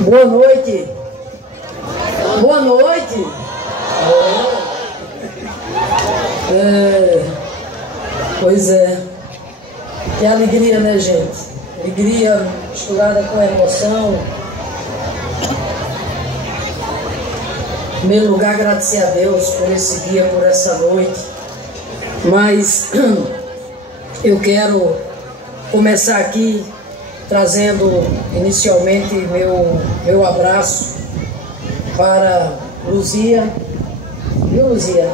Boa noite. Boa noite. Pois é. Que alegria, né, gente? Alegria misturada com emoção. Em primeiro lugar, agradecer a Deus por esse dia, por essa noite. Mas eu quero começar aqui trazendo inicialmente meu abraço para Luzia. Viu, Luzia?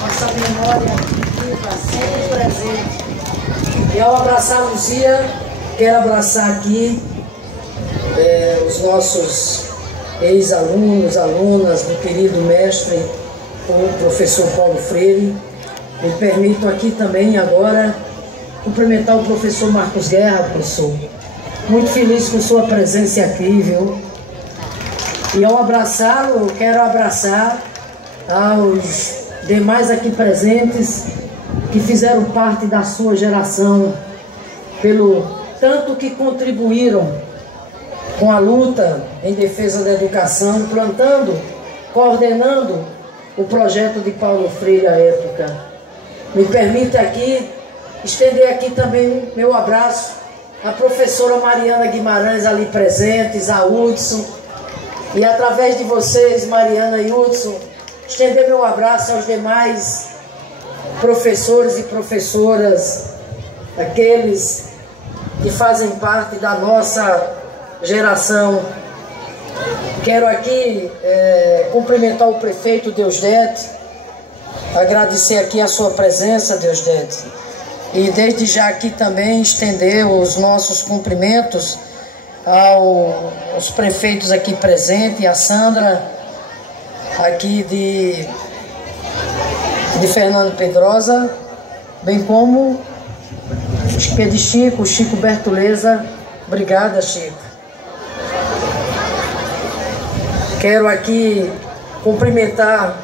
Nossa memória viva, sempre presente. E ao abraçar a Luzia, quero abraçar aqui os nossos ex-alunos, alunas do querido mestre, o professor Paulo Freire. Me permito aqui também agora cumprimentar o professor Marcos Guerra, professor. Muito feliz com sua presença aqui, viu? E ao abraçá-lo, eu quero abraçar aos demais aqui presentes que fizeram parte da sua geração, pelo tanto que contribuíram com a luta em defesa da educação, plantando, coordenando o projeto de Paulo Freire à época. Me permita aqui estender aqui também meu abraço à professora Mariana Guimarães ali presentes, a Hudson, e através de vocês, Mariana e Hudson, estender meu abraço aos demais professores e professoras, aqueles que fazem parte da nossa geração. Quero aqui cumprimentar o prefeito Deusdete, agradecer aqui a sua presença, Deusdete, e desde já aqui também estender os nossos cumprimentos aos prefeitos aqui presentes, a Sandra aqui de Fernando Pedrosa, bem como de Chico Bertoleza. Obrigada, Chico. Quero aqui cumprimentar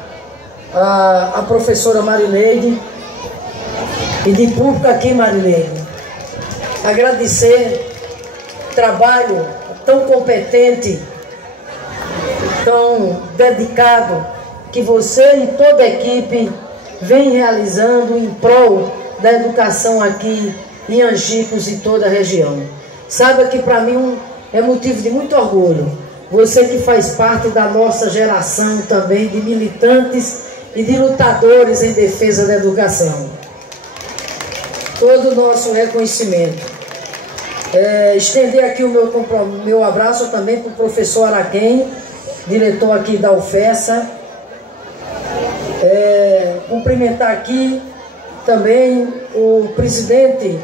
a professora Marileide, e de público aqui, Marileide, agradecer o trabalho tão competente, tão dedicado, que você e toda a equipe vem realizando em prol da educação aqui em Angicos e toda a região. Saiba que para mim é motivo de muito orgulho. Você que faz parte da nossa geração também de militantes e de lutadores em defesa da educação. Todo o nosso reconhecimento. Estender aqui o meu abraço também para o professor Araquém, diretor aqui da UFESA. Cumprimentar aqui também o presidente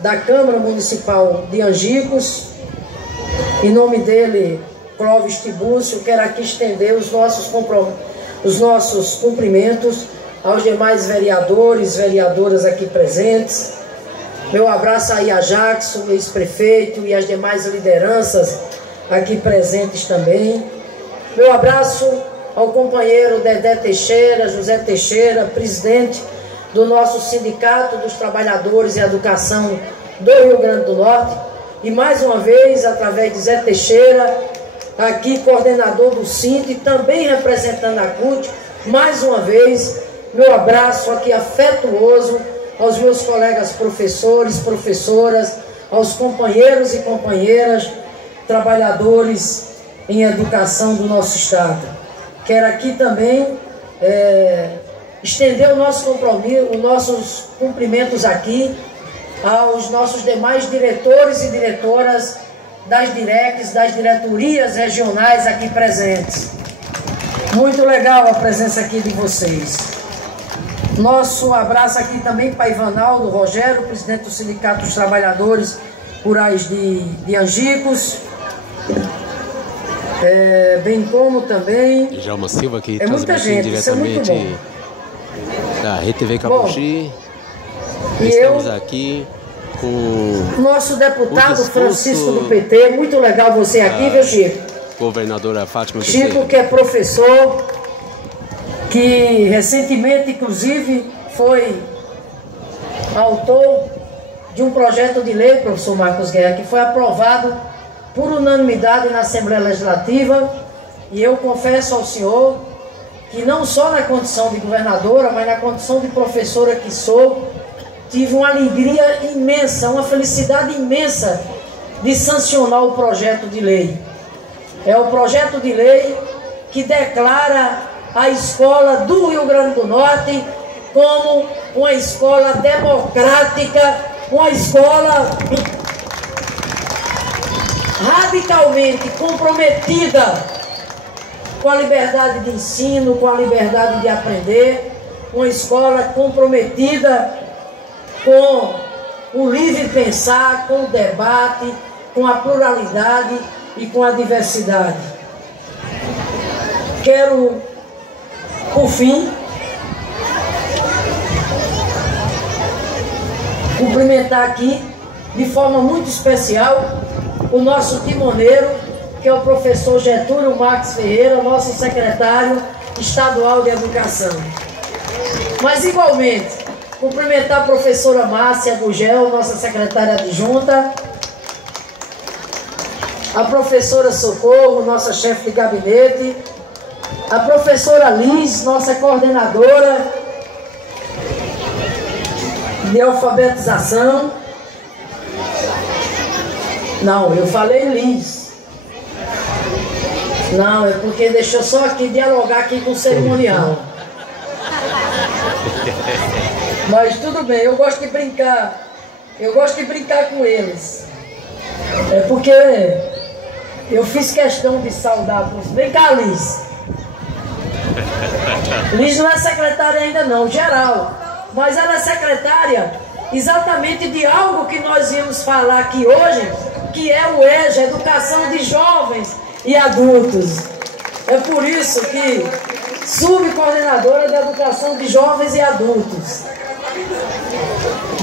da Câmara Municipal de Angicos, em nome dele, Clóvis Tibúcio. Quero aqui estender os nossos cumprimentos aos demais vereadores, vereadoras aqui presentes. Meu abraço aí a Jackson, ex-prefeito, e as demais lideranças aqui presentes também. Meu abraço ao companheiro Dedé Teixeira, José Teixeira, presidente do nosso Sindicato dos Trabalhadores em Educação do Rio Grande do Norte. E mais uma vez, através de Zé Teixeira, aqui coordenador do Sinti, também representando a CUT, mais uma vez, meu abraço aqui afetuoso aos meus colegas professores, professoras, aos companheiros e companheiras, trabalhadores em educação do nosso estado. Quero aqui também estender o nosso compromisso, os nossos cumprimentos aqui aos nossos demais diretores e diretoras das DIRECs, das diretorias regionais aqui presentes. Muito legal a presença aqui de vocês. Nosso abraço aqui também para Ivanaldo Rogério, presidente do Sindicato dos Trabalhadores Rurais de Angicos. Bem como também... Djalma Silva aqui, muita gente, diretamente da RTV Capuchi. Estamos aqui com nosso deputado Francisco do PT. Muito legal você aqui, viu, Chico? Governadora Fátima Chico, que é professor, que recentemente, inclusive, foi autor de um projeto de lei, professor Marcos Guerra, que foi aprovado por unanimidade na Assembleia Legislativa, e eu confesso ao senhor que não só na condição de governadora, mas na condição de professora que sou, tive uma alegria imensa, uma felicidade imensa de sancionar o projeto de lei. É o projeto de lei que declara a escola do Rio Grande do Norte como uma escola democrática, uma escola radicalmente comprometida com a liberdade de ensino, com a liberdade de aprender, uma escola comprometida com o livre pensar, com o debate, com a pluralidade e com a diversidade. Quero, por fim, cumprimentar aqui, de forma muito especial, o nosso timoneiro, que é o professor Getúlio Marques Ferreira, nosso secretário estadual de Educação. Mas, igualmente, cumprimentar a professora Márcia Gugel, nossa secretária adjunta, a professora Socorro, nossa chefe de gabinete, a professora Liz, nossa coordenadora de alfabetização. Não, eu falei Liz. Não, é porque deixou só aqui dialogar aqui com o cerimonial. Mas tudo bem, eu gosto de brincar. Eu gosto de brincar com eles. É porque eu fiz questão de saudar. Vem cá, Liz. Liz não é secretária ainda não, geral. Mas ela é secretária exatamente de algo que nós íamos falar aqui hoje, que é o EJA, Educação de Jovens e Adultos. É por isso que subcoordenadora de Educação de Jovens e Adultos.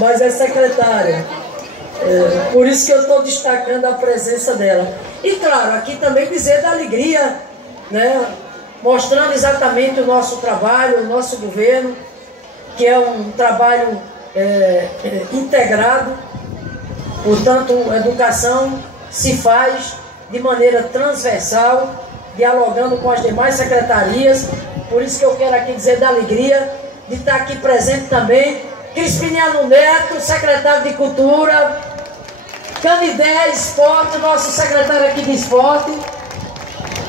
Mas é secretária. Por isso que eu estou destacando a presença dela. E claro, aqui também dizer da alegria, né? Mostrando exatamente o nosso trabalho, o nosso governo, que é um trabalho integrado. Portanto, a educação se faz de maneira transversal, dialogando com as demais secretarias. Por isso que eu quero aqui dizer da alegria de estar aqui presente também Crispiniano Neto, secretário de Cultura, Canidé Esporte, nosso secretário aqui de Esporte,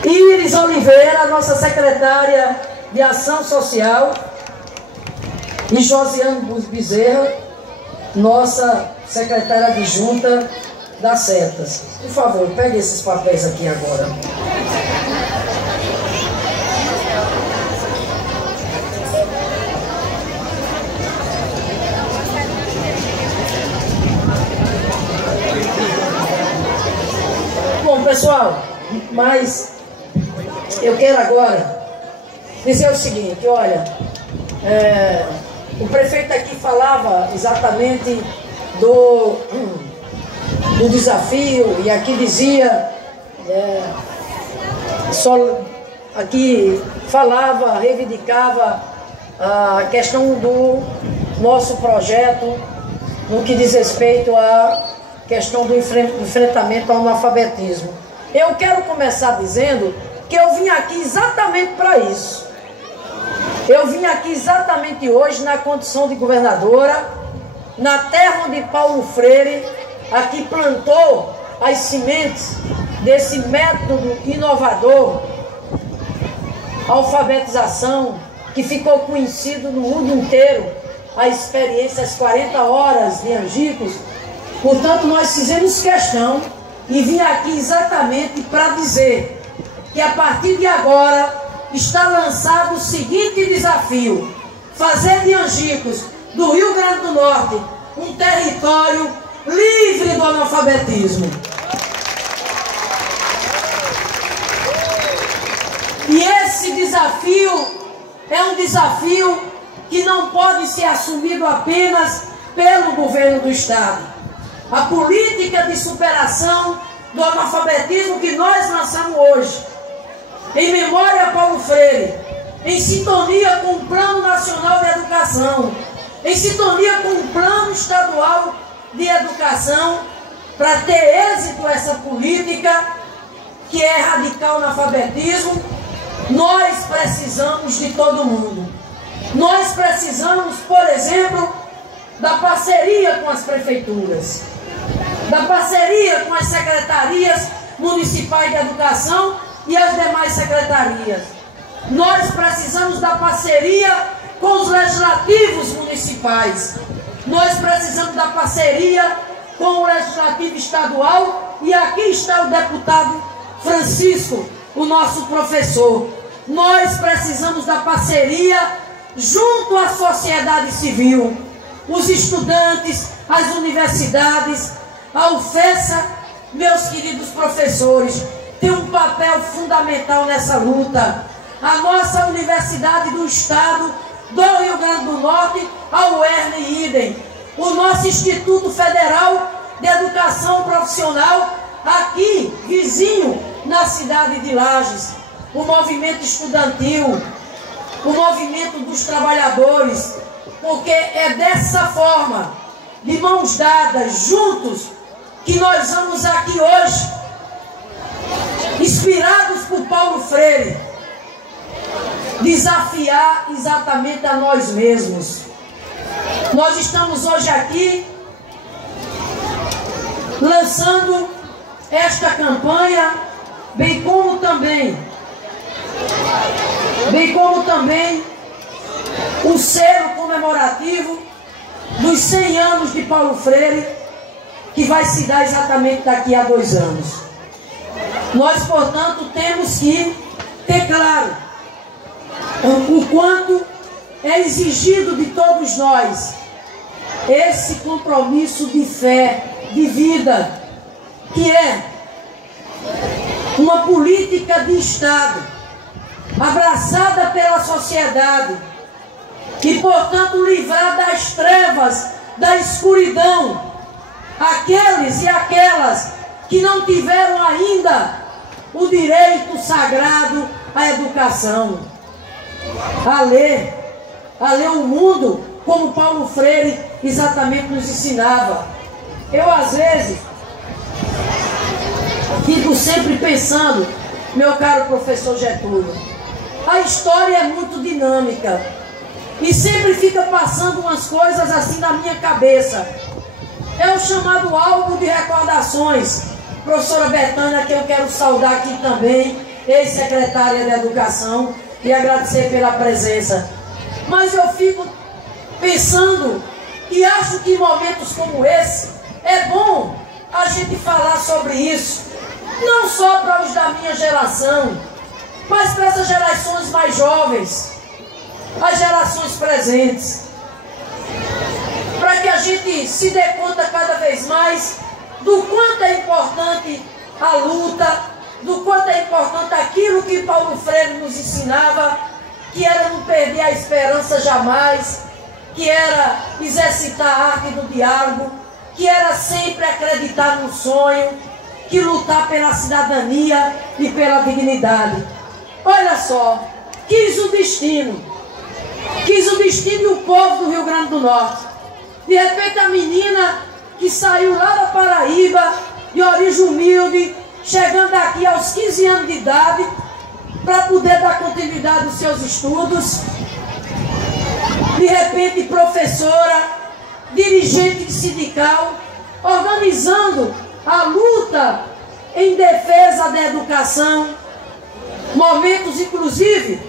Iris Oliveira, nossa secretária de Ação Social, e Josiane Bezerra, nossa secretária adjunta das setas. Por favor, pegue esses papéis aqui agora. Bom, pessoal, mas eu quero agora dizer o seguinte, olha, o prefeito aqui falava exatamente do desafio, e aqui dizia, aqui falava, reivindicava a questão do nosso projeto no que diz respeito à questão do enfrentamento ao analfabetismo. Eu quero começar dizendo que eu vim aqui exatamente para isso. Eu vim aqui exatamente hoje na condição de governadora, na terra onde Paulo Freire aqui plantou as sementes desse método inovador, alfabetização, que ficou conhecido no mundo inteiro, a experiência, as 40 horas de Angicos. Portanto, nós fizemos questão e vim aqui exatamente para dizer que a partir de agora está lançado o seguinte desafio: fazer de Angicos, do Rio Grande do Norte, um território livre do analfabetismo. E esse desafio é um desafio que não pode ser assumido apenas pelo governo do Estado. A política de superação do analfabetismo que nós lançamos hoje, em memória a Paulo Freire, em sintonia com o Plano Nacional de Educação, em sintonia com o Plano Estadual de Educação, para ter êxito essa política que é radical no analfabetismo, nós precisamos de todo mundo. Nós precisamos, por exemplo, da parceria com as prefeituras, da parceria com as secretarias municipais de educação e as demais secretarias. Nós precisamos da parceria com os legislativos municipais. Nós precisamos da parceria com o legislativo estadual, e aqui está o deputado Francisco, o nosso professor. Nós precisamos da parceria junto à sociedade civil, os estudantes, as universidades, a UFESA. Meus queridos professores, tem um papel fundamental nessa luta. A nossa Universidade do Estado do Rio Grande do Norte, a UERN e idem. O nosso Instituto Federal de Educação Profissional, aqui, vizinho, na cidade de Lages. O movimento estudantil, o movimento dos trabalhadores, porque é dessa forma, de mãos dadas, juntos, que nós vamos aqui hoje, inspirados por Paulo Freire, desafiar exatamente a nós mesmos. Nós estamos hoje aqui lançando esta campanha, bem como também o selo comemorativo dos 100 anos de Paulo Freire, que vai se dar exatamente daqui a 2 anos. Nós, portanto, temos que ter claro o quanto é exigido de todos nós esse compromisso de fé, de vida, que é uma política de Estado abraçada pela sociedade e, portanto, livrar das trevas, da escuridão aqueles e aquelas que não tiveram ainda o direito sagrado à educação, a ler o mundo como Paulo Freire exatamente nos ensinava. Eu, às vezes, fico sempre pensando, meu caro professor Getúlio, a história é muito dinâmica e sempre fica passando umas coisas assim na minha cabeça. É o chamado álbum de recordações. Professora Betânia, que eu quero saudar aqui também, ex-secretária de Educação, e agradecer pela presença. Mas eu fico pensando e acho que em momentos como esse é bom a gente falar sobre isso, não só para os da minha geração, mas para essas gerações mais jovens, as gerações presentes, para que a gente se dê conta cada vez mais do quanto é importante a luta, do quanto é importante aquilo que Paulo Freire nos ensinava, que era não perder a esperança jamais, que era exercitar a arte do diálogo, que era sempre acreditar no sonho, que lutar pela cidadania e pela dignidade. Olha só, quis o destino e o povo do Rio Grande do Norte. De repente a menina que saiu lá da Paraíba, de origem humilde, chegando aqui aos 15 anos de idade, para poder dar continuidade aos seus estudos, de repente professora, dirigente de sindical, organizando a luta em defesa da educação, momentos inclusive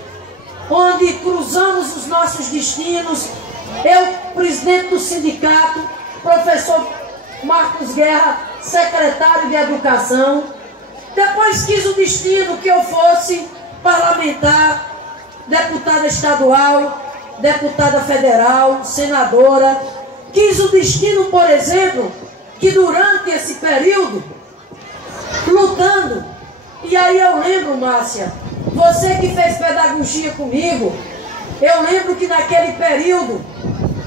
onde cruzamos os nossos destinos. Eu, presidente do sindicato, professor Marcos Guerra, secretário de Educação. Depois quis o destino que eu fosse parlamentar, deputada estadual, deputada federal, senadora. Quis o destino, por exemplo, que durante esse período, lutando, e aí eu lembro, Márcia, você que fez pedagogia comigo, eu lembro que naquele período,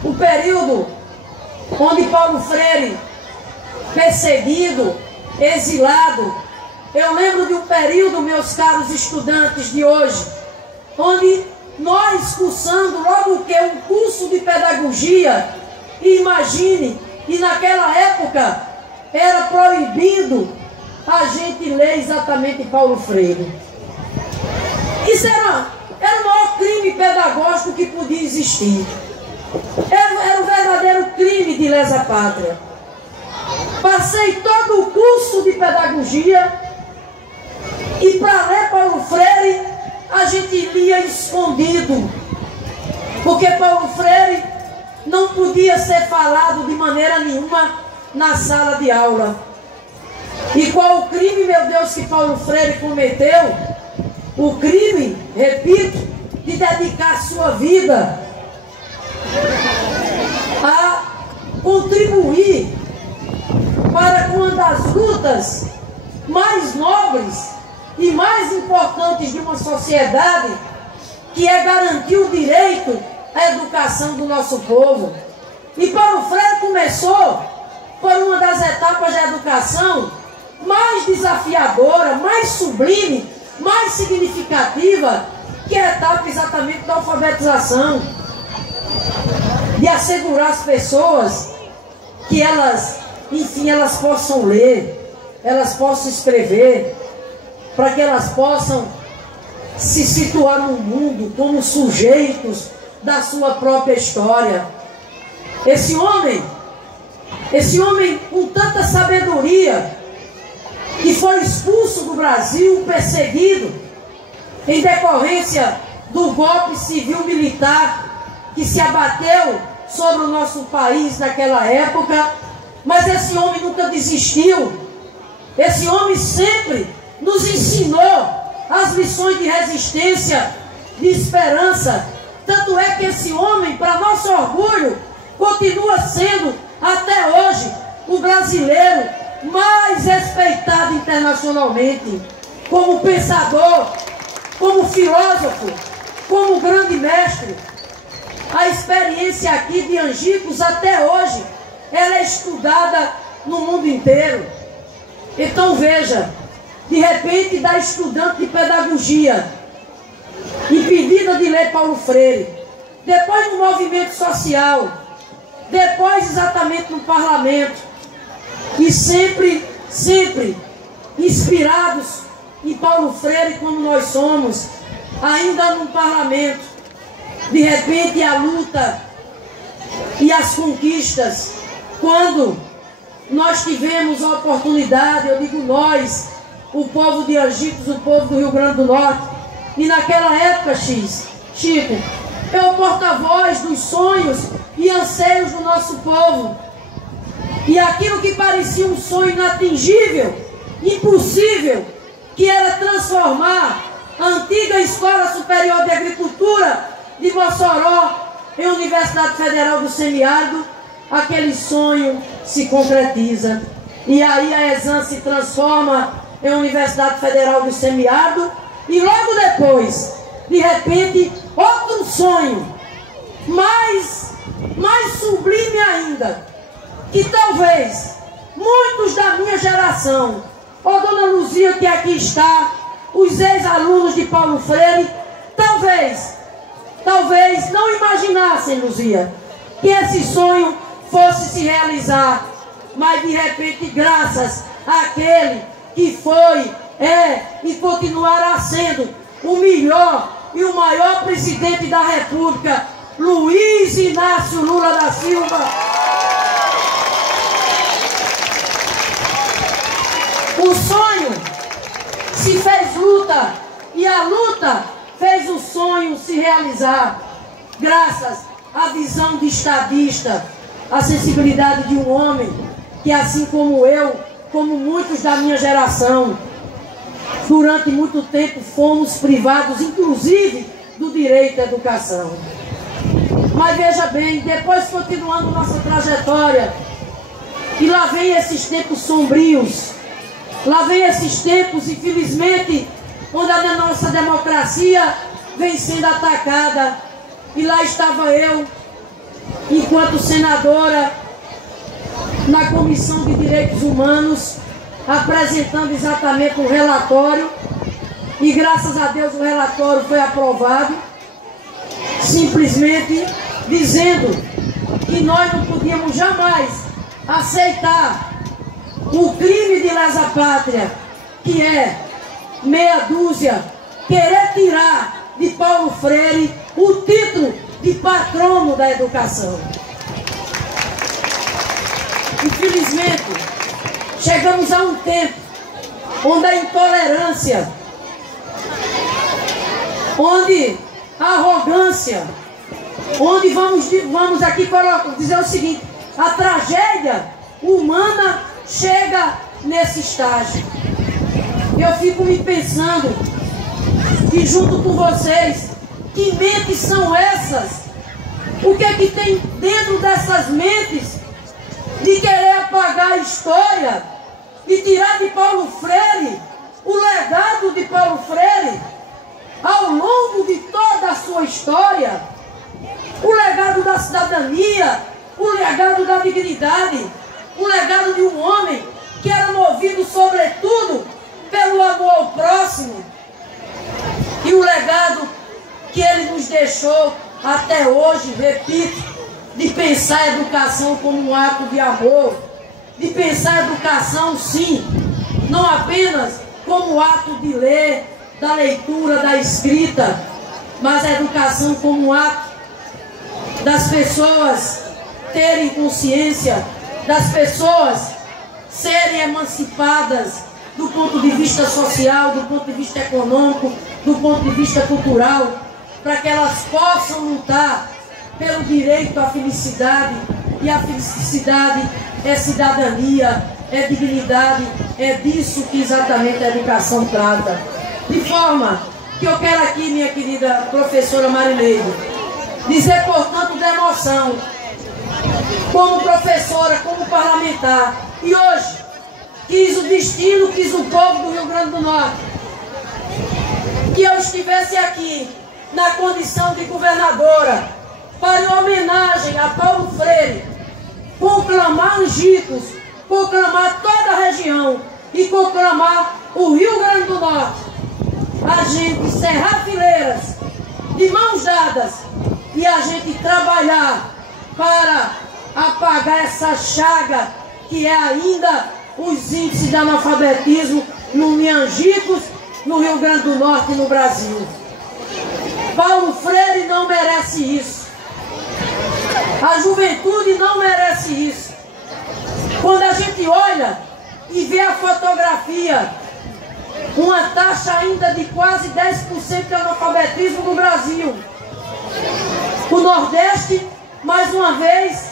o período onde Paulo Freire, perseguido, exilado, eu lembro de um período, meus caros estudantes de hoje, onde nós cursando logo que um curso de pedagogia, e imagine, e naquela época era proibido a gente ler exatamente Paulo Freire. Isso era o maior crime pedagógico que podia existir. Era o verdadeiro crime de lesa pátria. Passei todo o curso de pedagogia e para ler Paulo Freire a gente lia escondido, porque Paulo Freire não podia ser falado de maneira nenhuma na sala de aula. E qual o crime, meu Deus, que Paulo Freire cometeu? O crime, repito, de dedicar sua vida a contribuir para uma das lutas mais nobres e mais importantes de uma sociedade, que é garantir o direito à educação do nosso povo. E Paulo Freire começou por uma das etapas da educação mais desafiadora, mais sublime, mais significativa, que é a etapa exatamente da alfabetização, de assegurar as pessoas que elas, enfim, elas possam ler, elas possam escrever, para que elas possam se situar no mundo como sujeitos da sua própria história. Esse homem com tanta sabedoria, que foi expulso do Brasil, perseguido, em decorrência do golpe civil-militar que se abateu sobre o nosso país naquela época, mas esse homem nunca desistiu. Esse homem sempre nos ensinou as lições de resistência, de esperança. Tanto é que esse homem, para nosso orgulho, continua sendo, até hoje, o brasileiro mais respeitado internacionalmente, como pensador, como filósofo, como grande mestre. A experiência aqui de Angicos, até hoje, ela é estudada no mundo inteiro. Então veja, de repente, da estudante de pedagogia, impedida de ler Paulo Freire, depois no movimento social, depois exatamente no parlamento, e sempre inspirados em Paulo Freire, como nós somos, ainda no parlamento, de repente a luta e as conquistas, quando nós tivemos a oportunidade, eu digo nós, o povo de Angicos, o povo do Rio Grande do Norte, e naquela época, Chico, é o porta-voz dos sonhos e anseios do nosso povo. E aquilo que parecia um sonho inatingível, impossível, que era transformar a antiga Escola Superior de Agricultura de Mossoró em Universidade Federal do Semiárido, aquele sonho se concretiza. E aí a ESAM se transforma em Universidade Federal do Semiárido, e logo depois, de repente, outro sonho, mais sublime ainda, que talvez muitos da minha geração, ó Dona Luzia que aqui está, os ex-alunos de Paulo Freire, talvez não imaginassem, Luzia, que esse sonho fosse se realizar, mas de repente, graças àquele que foi, é e continuará sendo o melhor e o maior presidente da República, Luiz Inácio Lula da Silva. O sonho se fez luta, e a luta fez o sonho se realizar, graças à visão de estadista, à sensibilidade de um homem que, assim como eu, como muitos da minha geração, durante muito tempo fomos privados, inclusive, do direito à educação. Mas veja bem, depois continuando nossa trajetória, e lá vem esses tempos sombrios, lá vem esses tempos, infelizmente, onde a nossa democracia vem sendo atacada. E lá estava eu, enquanto senadora, na Comissão de Direitos Humanos, apresentando exatamente um relatório, e graças a Deus o relatório foi aprovado, simplesmente dizendo que nós não podíamos jamais aceitar o crime de lesa pátria, que é meia dúzia querer tirar de Paulo Freire o título de patrono da educação. Infelizmente, chegamos a um tempo onde a intolerância, onde a arrogância, onde vamos aqui dizer o seguinte: a tragédia humana chega nesse estágio. Eu fico me pensando, e junto com vocês, que mentes são essas? O que é que tem dentro dessas mentes de querer apagar a história e tirar de Paulo Freire o legado de Paulo Freire ao longo de toda a sua história, o legado da cidadania, o legado da dignidade, o legado de um homem que era movido sobretudo pelo amor ao próximo, e o legado que ele nos deixou até hoje, repito, de pensar a educação como um ato de amor, de pensar a educação, sim, não apenas como ato de ler, da leitura, da escrita, mas a educação como um ato das pessoas terem consciência, das pessoas serem emancipadas do ponto de vista social, do ponto de vista econômico, do ponto de vista cultural, para que elas possam lutar pelo direito à felicidade. E a felicidade é cidadania, é dignidade, é disso que exatamente a educação trata. De forma que eu quero aqui, minha querida professora Marileide, dizer, portanto, da emoção, como professora, como parlamentar, e hoje quis o destino, quis o povo do Rio Grande do Norte, que eu estivesse aqui na condição de governadora, para em homenagem a Paulo Freire, conclamar Angicos, conclamar toda a região e conclamar o Rio Grande do Norte, a gente cerrar fileiras de mãos dadas e a gente trabalhar para apagar essa chaga que é ainda os índices de analfabetismo no Angicos, no Rio Grande do Norte e no Brasil. Paulo Freire não merece isso. A juventude não merece isso. Quando a gente olha e vê a fotografia, uma taxa ainda de quase 10% de analfabetismo no Brasil. O Nordeste, mais uma vez,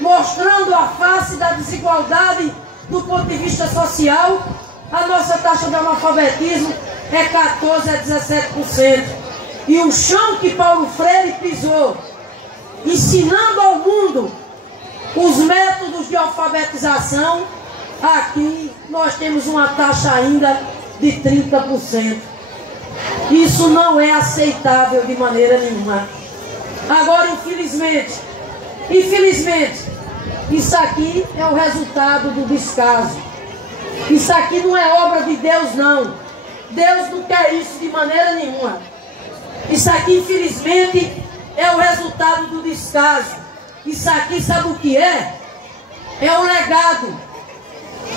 mostrando a face da desigualdade do ponto de vista social, a nossa taxa de analfabetismo é 14% a 17%. E o chão que Paulo Freire pisou, ensinando ao mundo os métodos de alfabetização, aqui nós temos uma taxa ainda de 30%. Isso não é aceitável de maneira nenhuma. Agora, infelizmente, isso aqui é o resultado do descaso. Isso aqui não é obra de Deus, não. Deus não quer isso de maneira nenhuma. Isso aqui, infelizmente, é o resultado do descaso. Isso aqui, sabe o que é? É o legado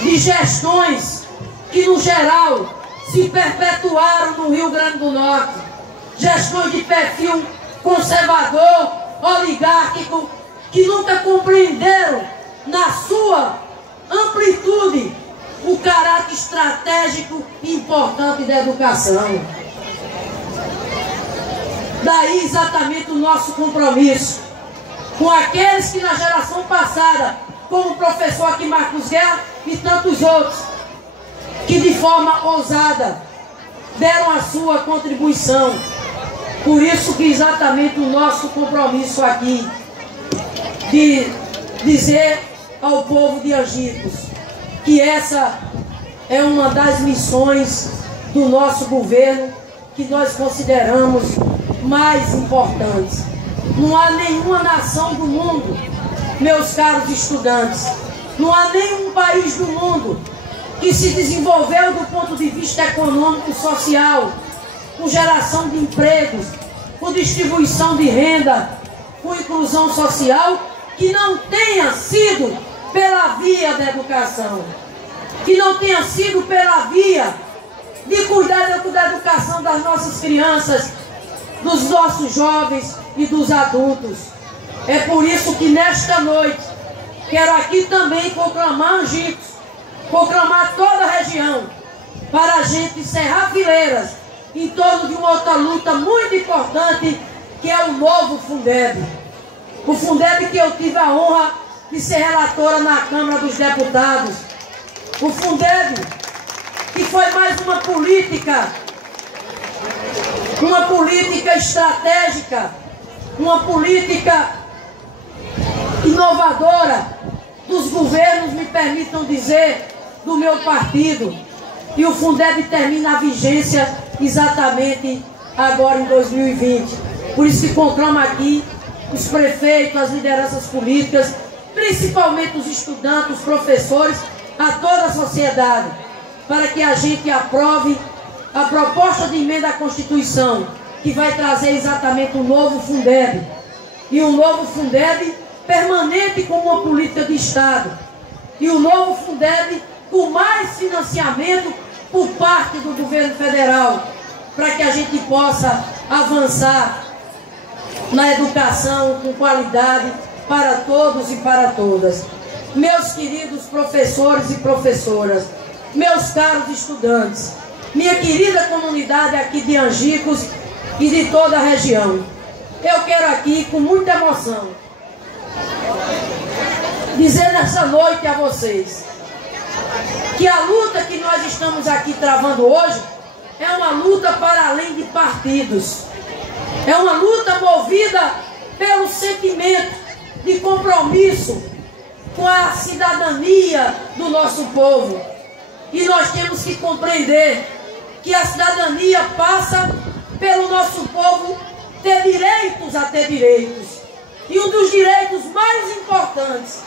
de gestões que, no geral, se perpetuaram no Rio Grande do Norte. Gestões de perfil conservador, oligárquico, que nunca compreenderam na sua amplitude o caráter estratégico e importante da educação. Daí exatamente o nosso compromisso com aqueles que na geração passada, como o professor aqui Marcos Guerra e tantos outros, que de forma ousada deram a sua contribuição. Por isso que exatamente o nosso compromisso aqui de dizer ao povo de Angicos que essa é uma das missões do nosso governo que nós consideramos mais importantes. Não há nenhuma nação do mundo, meus caros estudantes, não há nenhum país do mundo que se desenvolveu do ponto de vista econômico e social, com geração de empregos, por distribuição de renda, por inclusão social, que não tenha sido pela via da educação, que não tenha sido pela via de cuidar da educação das nossas crianças, dos nossos jovens e dos adultos. É por isso que nesta noite quero aqui também proclamar Angicos, proclamar toda a região, para a gente encerrar fileiras em torno de uma outra luta muito importante, que é o novo Fundeb. O Fundeb que eu tive a honra de ser relatora na Câmara dos Deputados. O Fundeb que foi mais uma política estratégica, uma política inovadora dos governos, me permitam dizer, do meu partido. E o Fundeb termina a vigência exatamente agora em 2020. Por isso que conclamo aqui os prefeitos, as lideranças políticas, principalmente os estudantes, os professores, a toda a sociedade, para que a gente aprove a proposta de emenda à Constituição, que vai trazer exatamente um novo Fundeb. E um novo Fundeb permanente como uma política de Estado. E um novo Fundeb com mais financiamento por parte do governo federal, para que a gente possa avançar na educação com qualidade para todos e para todas. Meus queridos professores e professoras, meus caros estudantes, minha querida comunidade aqui de Angicos e de toda a região, eu quero aqui, com muita emoção, dizer nessa noite a vocês que a luta que nós estamos aqui travando hoje é uma luta para além de partidos. É uma luta movida pelo sentimento de compromisso com a cidadania do nosso povo. E nós temos que compreender que a cidadania passa pelo nosso povo ter direitos a ter direitos. E um dos direitos mais importantes,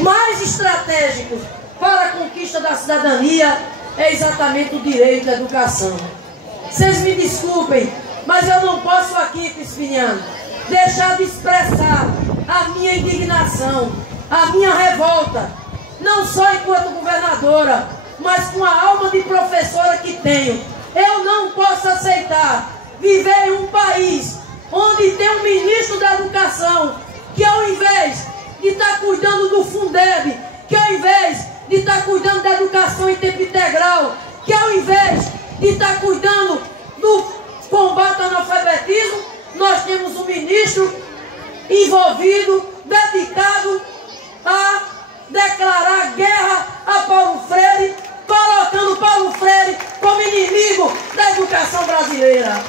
mais estratégicos para a conquista da cidadania é exatamente o direito à educação. Vocês me desculpem, mas eu não posso aqui, Crispiniano, deixar de expressar a minha indignação, a minha revolta, não só enquanto governadora, mas com a alma de professora que tenho. Eu não posso aceitar viver em um país onde tem um ministro da educação que, ao invés de estar cuidando do Fundeb, que ao invés de estar cuidando da educação em tempo integral, que ao invés de estar cuidando do combate ao analfabetismo, nós temos um ministro envolvido, dedicado a declarar guerra a Paulo Freire, colocando Paulo Freire como inimigo da educação brasileira.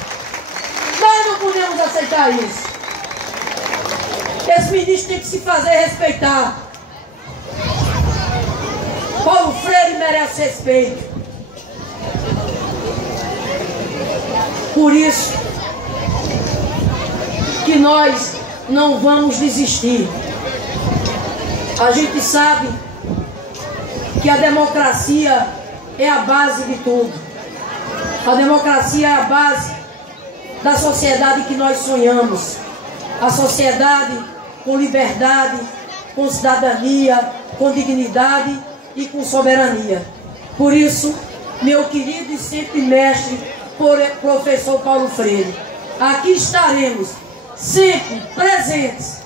Nós não podemos aceitar isso. Esse ministro tem que se fazer respeitar. Paulo Freire merece respeito. Por isso que nós não vamos desistir. A gente sabe que a democracia é a base de tudo. A democracia é a base da sociedade que nós sonhamos. A sociedade com liberdade, com cidadania, com dignidade e com soberania. Por isso, meu querido e sempre mestre, professor Paulo Freire, aqui estaremos sempre presentes,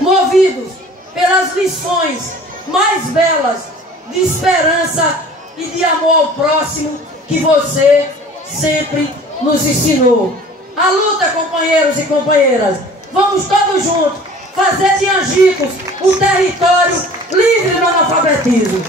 movidos pelas lições mais belas de esperança e de amor ao próximo que você sempre nos ensinou. A luta, companheiros e companheiras, vamos todos juntos fazer de Angicos um território livre do analfabetismo.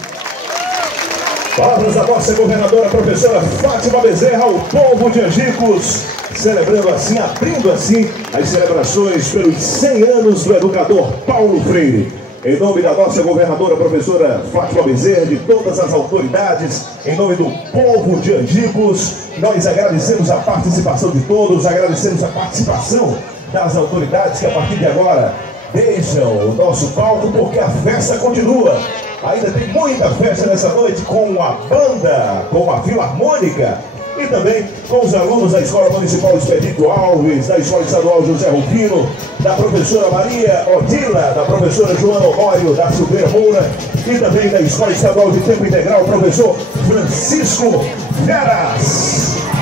Palavras da nossa governadora, professora Fátima Bezerra, ao povo de Angicos, celebrando assim, abrindo assim as celebrações pelos 100 anos do educador Paulo Freire. Em nome da nossa governadora, professora Fátima Bezerra, de todas as autoridades, em nome do povo de Angicos, nós agradecemos a participação de todos, agradecemos a participação das autoridades que a partir de agora deixam o nosso palco, porque a festa continua. Ainda tem muita festa nessa noite com a banda, com a Filarmônica e também com os alunos da Escola Municipal Expedito Alves, da Escola Estadual José Rufino, da professora Maria Odila, da professora Joana Honório, da Silveira Moura, e também da Escola Estadual de Tempo Integral, professor Francisco Veras.